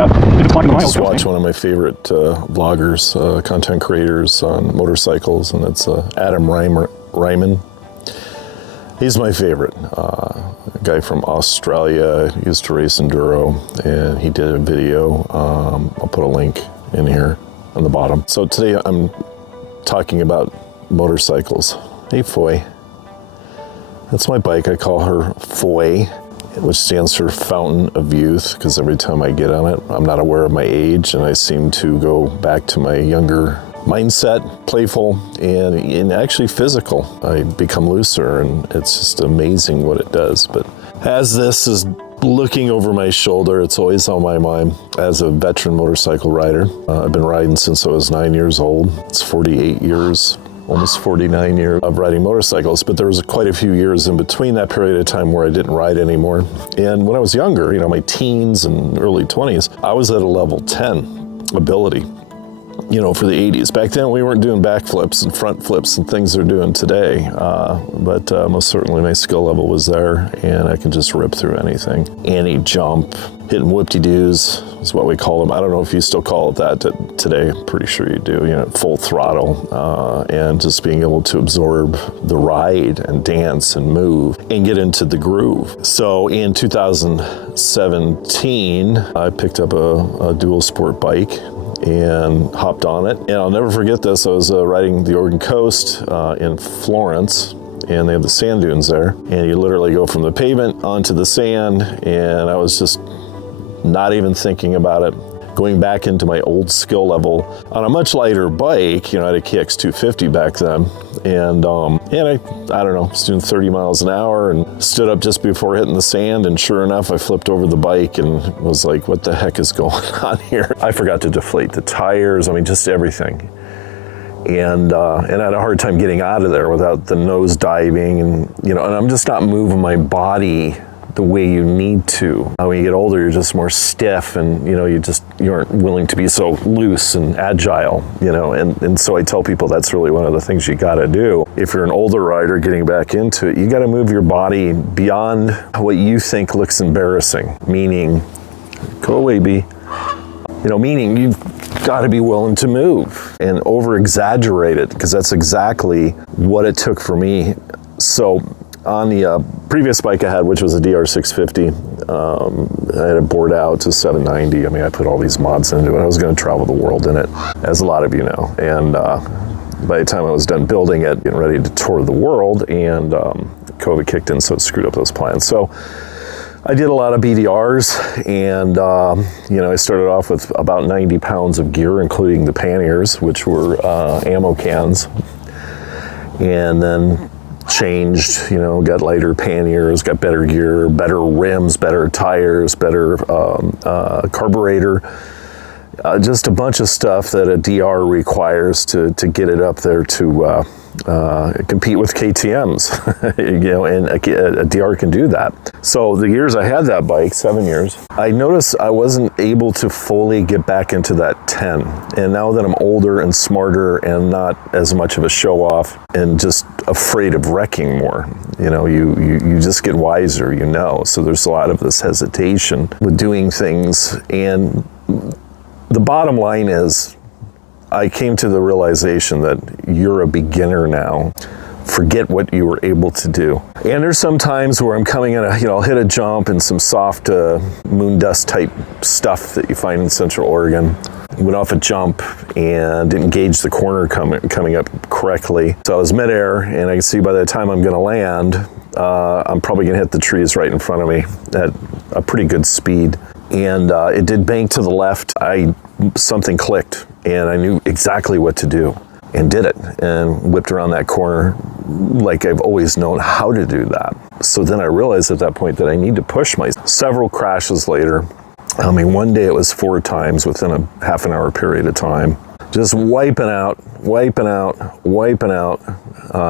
I just watched one of my favorite vloggers, content creators on motorcycles, and it's Adam Ryman. He's my favorite. A guy from Australia, he used to race enduro, and he did a video. I'll put a link in here on the bottom. So today I'm talking about motorcycles. Hey, Foy. That's my bike. I call her Foy, which stands for Fountain of Youth, because every time I get on it, I'm not aware of my age, and I seem to go back to my younger mindset, playful, and actually physical. I become looser, and it's just amazing what it does. But as this is looking over my shoulder, it's always on my mind as a veteran motorcycle rider. I've been riding since I was 9 years old. It's 48 years. Almost 49 years of riding motorcycles, but there was quite a few years in between that period of time where I didn't ride anymore. And when I was younger, my teens and early 20s, I was at a level 10 ability, for the 80s. Back then, we weren't doing backflips and front flips and things they're doing today, but most certainly my skill level was there, and I can just rip through anything. Any jump, hitting whoop-de-doos is what we call them. I don't know if you still call it that today. I'm pretty sure you do. Full throttle, and just being able to absorb the ride and dance and move and get into the groove. So in 2017, I picked up a dual sport bike and hopped on it. And I'll never forget this. I was riding the Oregon coast in Florence, and they have the sand dunes there. And you literally go from the pavement onto the sand, and I was just not even thinking about it. Going back into my old skill level on a much lighter bike, I had a KX 250 back then. And I don't know, was doing 30 miles an hour and stood up just before hitting the sand. And sure enough, I flipped over the bike and was like, what the heck is going on here? I forgot to deflate the tires. Just everything. And I had a hard time getting out of there without the nose diving. And I'm just not moving my body the way you need to. When you get older, you're just more stiff, and you aren't willing to be so loose and agile, and so I tell people that's really one of the things you gotta do. If you're an older rider getting back into it, you gotta move your body beyond what you think looks embarrassing, meaning, go away, B. Meaning you've got to be willing to move and over-exaggerate it, because that's exactly what it took for me. So on the previous bike I had, which was a DR650, I had it bored out to 790. I put all these mods into it. I was going to travel the world in it, as a lot of you know. And by the time I was done building it, getting ready to tour the world, and COVID kicked in, so it screwed up those plans. So I did a lot of BDRs, and I started off with about 90 pounds of gear, including the panniers, which were ammo cans, and then changed, got lighter panniers, got better gear, better rims, better tires, better carburetor, just a bunch of stuff that a DR requires to get it up there to compete with KTMs, and a DR can do that. So the years I had that bike, 7 years, I noticed I wasn't able to fully get back into that 10. And now that I'm older and smarter and not as much of a show off and just afraid of wrecking more, you just get wiser, so there's a lot of this hesitation with doing things. And the bottom line is, I came to the realization that you're a beginner now. Forget what you were able to do. And there's some times where I'm coming in, I'll hit a jump and some soft moon dust type stuff that you find in Central Oregon. Went off a jump and didn't gauge the corner coming up correctly. So I was midair, and I can see by the time I'm gonna land, I'm probably gonna hit the trees right in front of me at a pretty good speed. And it did bank to the left. Something clicked, and I knew exactly what to do, and did it, and whipped around that corner like I've always known how to do that. So then I realized at that point that I need to push myself. Several crashes later, one day it was 4 times within a half an hour period of time. Just wiping out.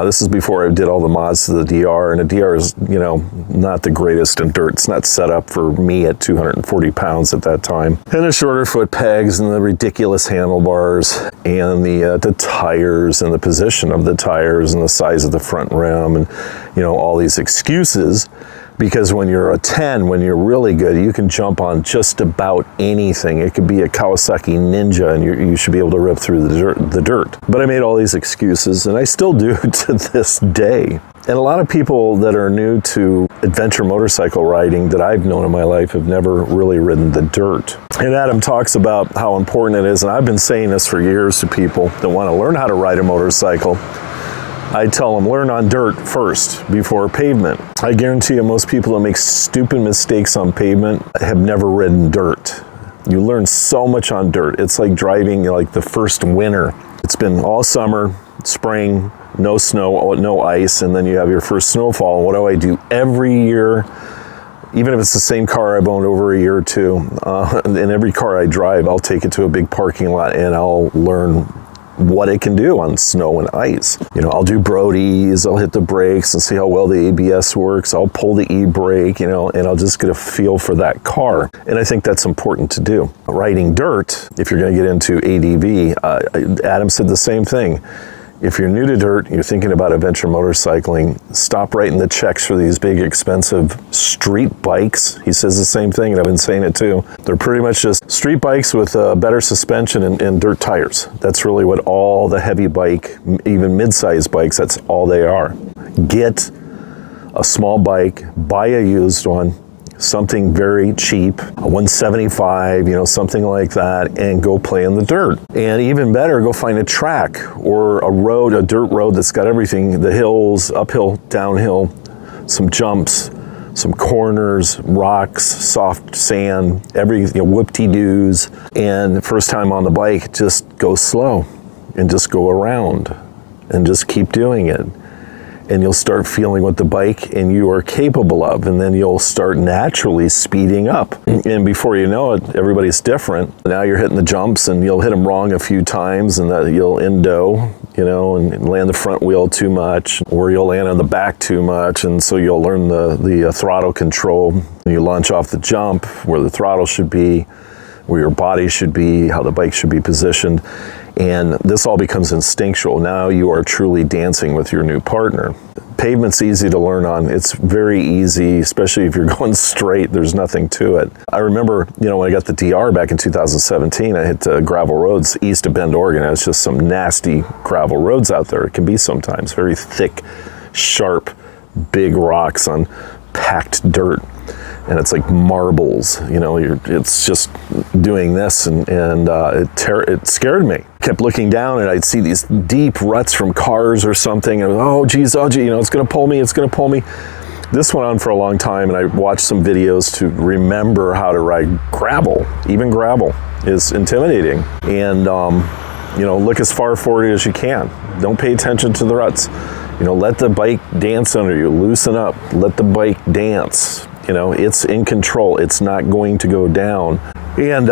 This is before I did all the mods to the DR, and the DR is, not the greatest in dirt. It's not set up for me at 240 pounds at that time. And the shorter foot pegs and the ridiculous handlebars and the tires and the position of the tires and the size of the front rim and, all these excuses Because when you're a 10, when you're really good, you can jump on just about anything. It could be a Kawasaki Ninja, and you should be able to rip through the dirt. But I made all these excuses, and I still do to this day. And a lot of people that are new to adventure motorcycle riding that I've known in my life have never really ridden the dirt. And Adam talks about how important it is, and I've been saying this for years to people that want to learn how to ride a motorcycle. I tell them, learn on dirt first before pavement. I guarantee you most people that make stupid mistakes on pavement have never ridden dirt. You learn so much on dirt. It's like driving like the first winter. It's been all summer, spring, no snow, no ice, and then you have your first snowfall. And what do I do every year? Even if it's the same car I've owned over a year or two, in every car I drive, I'll take it to a big parking lot and I'll learn what it can do on snow and ice. You know, I'll do Brody's, I'll hit the brakes and see how well the ABS works. I'll pull the e-brake, you know, and I'll just get a feel for that car. And I think that's important to do. Riding dirt, if you're going to get into ADV, Adam said the same thing. If you're new to dirt, you're thinking about adventure motorcycling, stop writing the checks for these big expensive street bikes. He says the same thing, and I've been saying it too. They're pretty much just street bikes with better suspension and dirt tires. That's really what all the heavy bike, even mid-sized bikes, that's all they are. Get a small bike, buy a used one, something very cheap, a 175, you know, something like that, and go play in the dirt. And even better, go find a track or a road, a dirt road that's got everything, the hills, uphill, downhill, some jumps, some corners, rocks, soft sand, whoop-de-doos. And the first time on the bike, just go slow and just go around and just keep doing it. And you'll start feeling what the bike and you are capable of, and then you'll start naturally speeding up. And before you know it, everybody's different. Now you're hitting the jumps and you'll hit them wrong a few times, and that you'll endo, you know, and land the front wheel too much, or you'll land on the back too much, and so you'll learn the throttle control. You launch off the jump where the throttle should be, where your body should be, how the bike should be positioned. And this all becomes instinctual. Now you are truly dancing with your new partner. Pavement's easy to learn on. It's very easy, especially if you're going straight. There's nothing to it. I remember, you know, when I got the DR back in 2017, I hit gravel roads east of Bend, Oregon. It's just some nasty gravel roads out there. It can be sometimes very thick, sharp, big rocks on packed dirt. And it's like marbles, you know, it's just doing this, and it scared me. Kept looking down and I'd see these deep ruts from cars or something, and oh geez, you know, it's gonna pull me. This went on for a long time, and I watched some videos to remember how to ride gravel. Even gravel is intimidating. And, you know, look as far forward as you can. Don't pay attention to the ruts. You know, let the bike dance under you, loosen up, let the bike dance. You know, it's in control. It's not going to go down. And,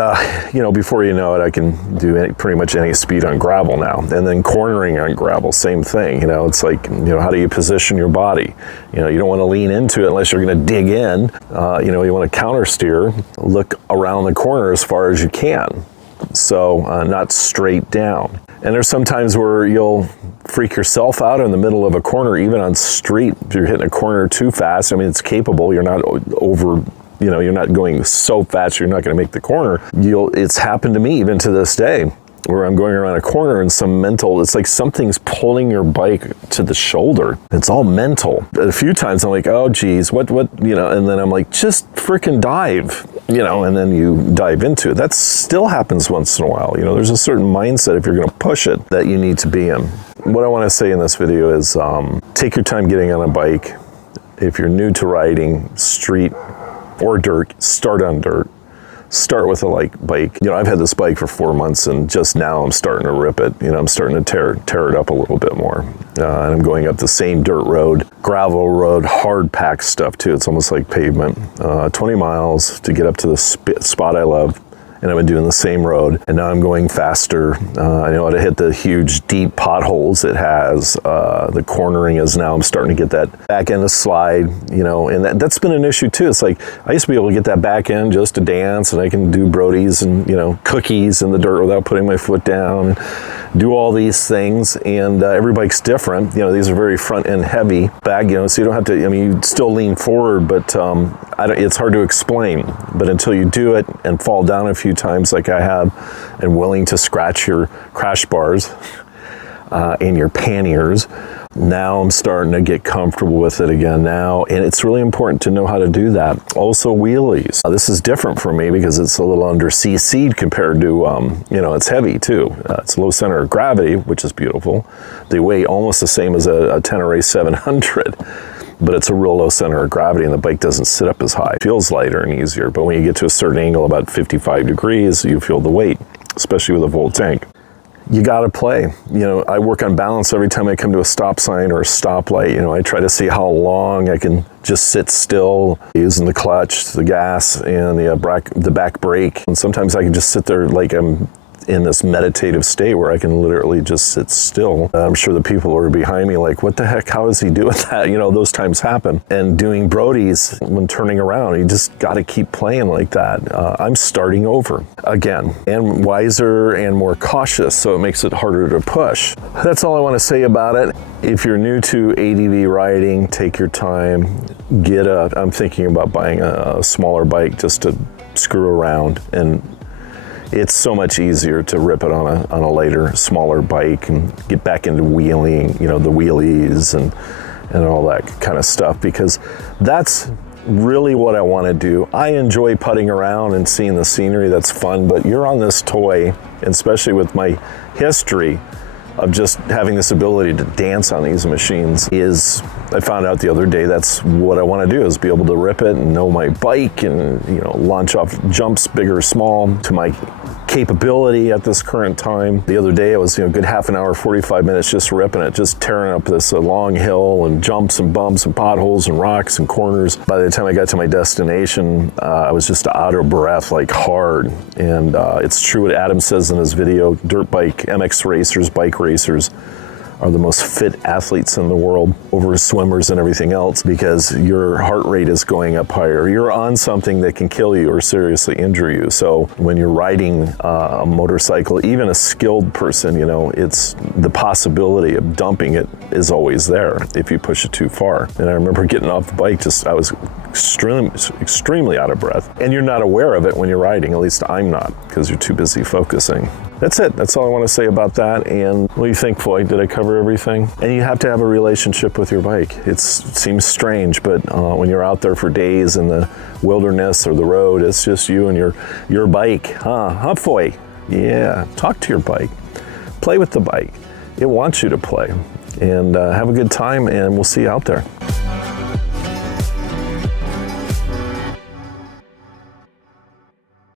you know, before you know it, I can do pretty much any speed on gravel now. And then cornering on gravel, same thing. You know, it's like, you know, how do you position your body? You know, you don't want to lean into it unless you're going to dig in. You know, you want to counter steer, look around the corner as far as you can. So not straight down. And there's some times where you'll freak yourself out in the middle of a corner, even on street. If you're hitting a corner too fast, I mean, it's capable. You're not over, you know, you're not going so fast you're not going to make the corner. It's happened to me even to this day, where I'm going around a corner and it's like something's pulling your bike to the shoulder. It's all mental. A few times I'm like, oh geez, what, you know, and then I'm like, just freaking dive, you know, and then you dive into it. That still happens once in a while. You know, there's a certain mindset, if you're going to push it, that you need to be in. What I want to say in this video is take your time getting on a bike. If you're new to riding street or dirt, start on dirt. Start with a light bike. You know, I've had this bike for 4 months, and just now I'm starting to rip it. You know, I'm starting to tear it up a little bit more. And I'm going up the same dirt road, gravel road, hard packed stuff too. It's almost like pavement. 20 miles to get up to the spot I love. And I've been doing the same road, and now I'm going faster. I know how to hit the huge, deep potholes it has. The cornering is now, I'm starting to get that back end to slide, you know, and that's been an issue too. It's like, I used to be able to get that back end just to dance, and I can do Brody's and, you know, cookies in the dirt without putting my foot down. do all these things, and every bike's different. You know, these are very front end heavy bag, you know, so you don't have to, I mean, you still lean forward, but it's hard to explain. But until you do it and fall down a few times like I have, and willing to scratch your crash bars and your panniers, now I'm starting to get comfortable with it again now, and it's really important to know how to do that. Also wheelies. This is different for me because it's a little under CC'd compared to, you know, it's heavy too. It's low center of gravity, which is beautiful. They weigh almost the same as a Tenere 700, but it's a real low center of gravity and the bike doesn't sit up as high. It feels lighter and easier, but when you get to a certain angle, about 55 degrees, you feel the weight, especially with a full tank. You gotta play. You know, I work on balance every time I come to a stop sign or a stoplight. You know, I try to see how long I can just sit still, using the clutch, the gas, and the back brake. And sometimes I can just sit there like I'm in this meditative state where I can literally just sit still. I'm sure the people who are behind me like, what the heck, how is he doing that? You know, those times happen. And doing Brody's when turning around, you just got to keep playing like that. I'm starting over again, and wiser and more cautious, so it makes it harder to push. That's all I want to say about it. If you're new to ADV riding, take your time. I'm thinking about buying a smaller bike just to screw around, and it's so much easier to rip it on a lighter, smaller bike and get back into wheeling, you know, the wheelies and all that kind of stuff, because that's really what I want to do. I enjoy putting around and seeing the scenery, that's fun, but you're on this toy, and especially with my history of just having this ability to dance on these machines I found out the other day that's what I want to do, is be able to rip it and know my bike and, you know, launch off jumps, big or small, to my capability at this current time. The other day I was, you know, a good half an hour, 45 minutes just ripping it, just tearing up this long hill and jumps and bumps and potholes and rocks and corners. By the time I got to my destination, I was just out of breath, like hard. And it's true what Adam says in his video, dirt bike, MX racers, bike racers are the most fit athletes in the world over swimmers and everything else, because your heart rate is going up higher. You're on something that can kill you or seriously injure you. So when you're riding a motorcycle, even a skilled person, you know, it's the possibility of dumping it is always there if you push it too far. And I remember getting off the bike, I was extremely out of breath. And you're not aware of it when you're riding, at least I'm not, because you're too busy focusing. That's it. That's all I want to say about that. And what do you think, Floyd? Did I cover everything? And you have to have a relationship with your bike. It seems strange, but when you're out there for days in the wilderness or the road, it's just you and your bike. Huh, Floyd? Yeah, talk to your bike. Play with the bike. It wants you to play. And have a good time, and we'll see you out there.